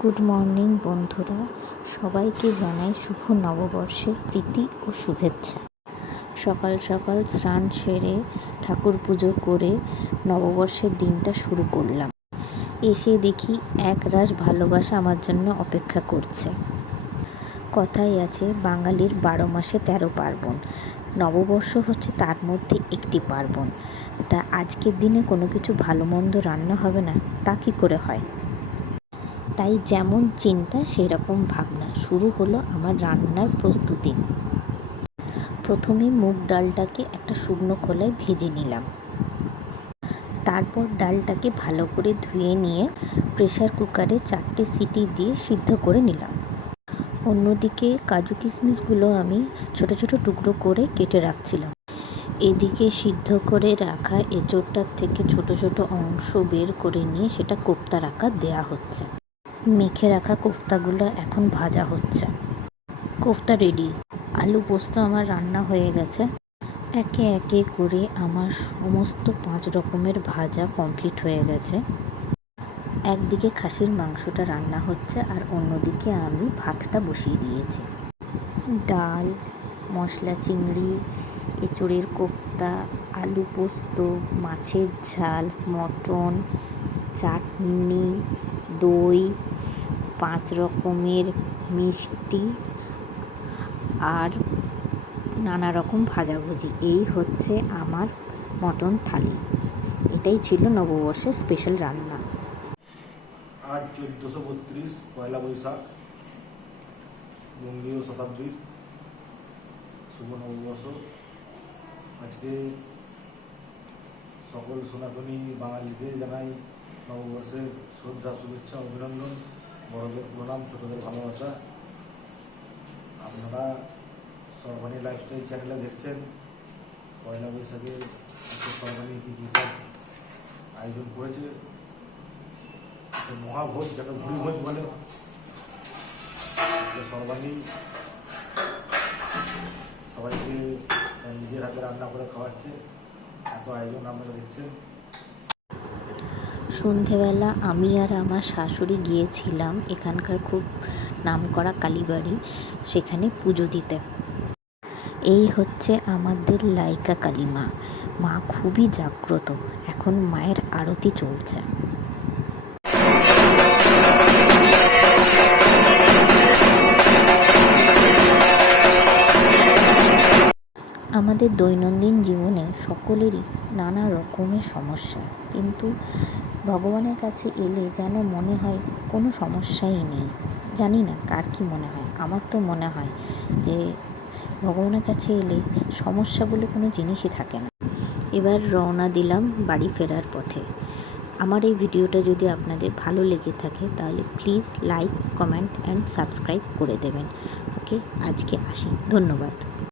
Good morning বন্ধুরা, সবাইকে জানাই শুভ নববর্ষের প্রীতি ও শুভেচ্ছা। সকাল সকাল স্নান সেরে ঠাকুর পুজো করে নববর্ষের দিনটা শুরু করলাম। এসে দেখি একরাশ ভালোবাসা আমার জন্য অপেক্ষা করছে। কথাই আছে, বাঙালির 12 মাসে 13 পার্বণ। নববর্ষ হচ্ছে তার মধ্যে একটি পার্বণ। তা আজকের দিনে কোনো কিছু ভালো মন্দ রান্না হবে না, তা কী করে হয়? তাই যেমন চিন্তা সেই রকম ভাবনা। শুরু হলো আমার রান্নার প্রস্তুতি। প্রথমে মুগ ডালটাকে একটা শুকনো খোলায় ভেজে নিলাম। তারপর ডালটাকে ভালো করে ধুয়ে নিয়ে প্রেসার কুকারে 4টে সিটি দিয়ে সিদ্ধ করে নিলাম। অন্যদিকে কাজু কিশমিশগুলো আমি ছোট ছোট টুকরো করে কেটে রাখছিলাম। এদিকে সিদ্ধ করে রাখা এঁচোড়টার থেকে ছোট ছোট অংশ বের করে নিয়ে সেটা কোপ্তার আকার দেওয়া হচ্ছে। মেখে রাখা কোফতাগুলো এখন ভাজা হচ্ছে। কোফতা রেডি। আলু পোস্ত আমার রান্না হয়ে গেছে। একে একে করে আমার সমস্ত 5 রকমের ভাজা কমপ্লিট হয়ে গেছে। একদিকে খাসির মাংসটা রান্না হচ্ছে আর অন্যদিকে আমি ভাতটা বসিয়ে দিয়েছি। ডাল, মশলা চিংড়ি, এঁচোড়ের কোফতা, আলু পোস্ত, মাছের ঝাল, মটন, চাটনি, দই, 5 রকমের মিষ্টি আর নানা রকম ভাজাভুজি। এই হচ্ছে আমার মটন থালি। এটাই ছিল নববর্ষের স্পেশাল রান্না। আজ 1432 পয়লা বৈশাখ, বঙ্গীয় শতাব্দীর শুভ নববর্ষ। আজকে সকল সনাতনী বাঙালিকে জানাই নববর্ষের শ্রদ্ধা, শুভেচ্ছা, অভিনন্দন। বড়দের প্রণাম, ছোটদের ভালোবাসা। আপনারা সর্বাণী লাইফস্টাইল চ্যানেলে দেখছেন পয়লা বৈশাখে সর্বাণী কী কী সব আয়োজন করেছে। মহাভোজ, যাকে ভুড়ি ভোজ বলে, সর্বাণী সবাইকে নিজের হাতে রান্না করে খাওয়াচ্ছে। এত আয়োজন আপনারা দেখছেন। সন্ধেবেলা আমি আর আমার শাশুড়ি গিয়েছিলাম এখানকার খুব নামকরা কালীবাড়ি, সেখানে পুজো দিতে। এই হচ্ছে আমাদের লাইকা কালী মা। মা খুবই জাগ্রত। এখন মায়ের আরতি চলছে। আমাদের দৈনন্দিন জীবনে সকলেরই নানা রকমের সমস্যা, কিন্তু ভগবানের কাছে এলে যেন মনে হয় কোনো সমস্যাই নেই। জানি না কার কী মনে হয়, আমার তো মনে হয় যে ভগবানের কাছে এলে সমস্যা বলে কোনো জিনিসই থাকে না। এবার রওনা দিলাম বাড়ি ফেরার পথে। আমার এই ভিডিওটা যদি আপনাদের ভালো লেগে থাকে তাহলে please like, comment and subscribe করে দেবেন। ওকে, আজকে আসি। ধন্যবাদ।